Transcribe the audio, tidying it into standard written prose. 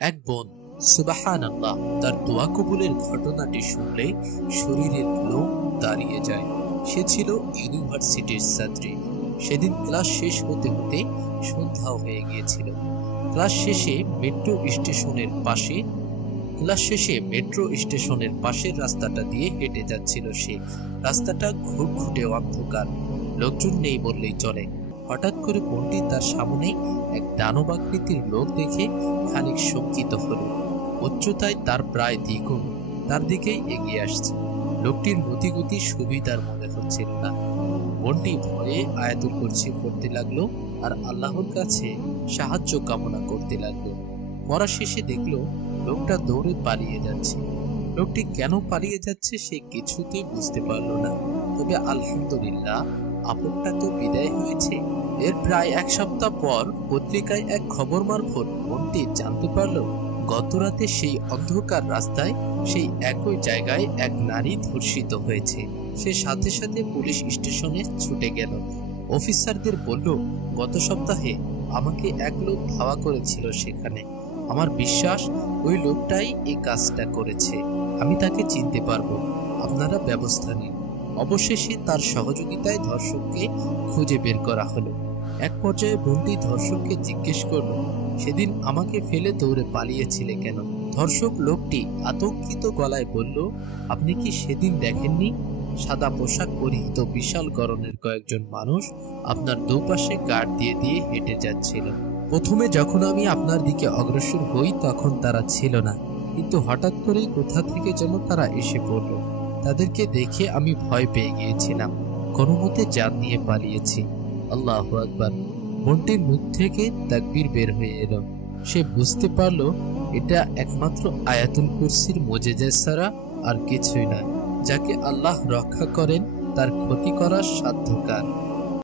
এক বোন সুবহানাল্লাহ তার দোয়া কবুলের ঘটনাটি শুনলে শরীরের লোম দাঁড়িয়ে যায়। সে ছিল ইউনিভার্সিটির ছাত্রী। সেদিন ক্লাস শেষ হতে হতে সন্ধ্যাও হয়ে গিয়েছিল। ক্লাস শেষে মেট্রো স্টেশনের পাশের রাস্তাটা দিয়ে হেঁটে যাচ্ছিল সে। রাস্তাটা ঘুটঘুটে অন্ধকার, লোকজন নেই বললেই চলে। হঠাৎ করে বোনটি তার সামনে এক দানবাকৃতির লোক দেখে খানিক শঙ্কিত হল। উচ্চতায় তার প্রায় দ্বিগুণ, তার দিকেই এগিয়ে আসছে। লোকটির মতিগতি সুবিধার মনে হচ্ছিল না। বোনটি ভয়ে আয়াতুল কুরসি পড়তে লাগলো আর আল্লাহর কাছে সাহায্য কামনা করতে লাগলো। পড়া শেষে দেখলো লোকটা দৌড়ে পালিয়ে যাচ্ছে। লোকটি কেন পালিয়ে যাচ্ছে সে কিছুতেই বুঝতে পারল না। তবে আলহামদুলিল্লাহ, আপদটা তো বিদায় হয়েছে। এর প্রায় এক সপ্তাহ পর পত্রিকায় এক খবর মারফত বোনটি জানতে পারল গত রাতে সেই অন্ধকার রাস্তায় সেই একই জায়গায় এক নারী ধর্ষিত হয়েছে। সে সাথে সাথে পুলিশ স্টেশনে ছুটে গেল। অফিসারদের বলল, গত সপ্তাহে আমাকে এক লোক ধাওয়া করেছিল সেখানে। আমার বিশ্বাস ওই লোকটাই এই কাজটা করেছে। আমি তাকে চিনতে পারবো, আপনারা ব্যবস্থা নিন। অবশেষে তার সহযোগিতায় ধর্ষককে খুঁজে বের করা হলো। এক পর্যায়ে বোনটি ধর্ষককে জিজ্ঞেস করলো, সেদিন আমাকে ফেলে দৌড়ে পালিয়েছিলে কেন? ধর্ষক লোকটি আতঙ্কিত গলায় বলল, আপনি কি সেদিন দেখেননি? সাদা পোশাক পরিহিত বিশাল গড়নের কয়েকজন মানুষ আপনার দুপাশে গার্ড দিয়ে দিয়ে হেঁটে যাচ্ছিল। প্রথমে যখন আমি আপনার দিকে অগ্রসর হই তখন তারা ছিল না, কিন্তু হঠাৎ করে কোথা থেকে যেন তারা এসে পড়ল। তাদেরকে দেখে আমি ভয় পেয়ে গিয়েছিলাম, কোনো মতে জান নিয়ে পালিয়েছি। আল্লাহু আকবার। বোনটির মুখ থেকে তাকবীর বের হয়ে এলো। সে বুঝতে পারল এটা একমাত্র আয়াতুল কুরসির মুজিজা ছাড়া আর কিছুই নয়। যাকে আল্লাহ রক্ষা করেন তার ক্ষতি করার সাধ্য কার?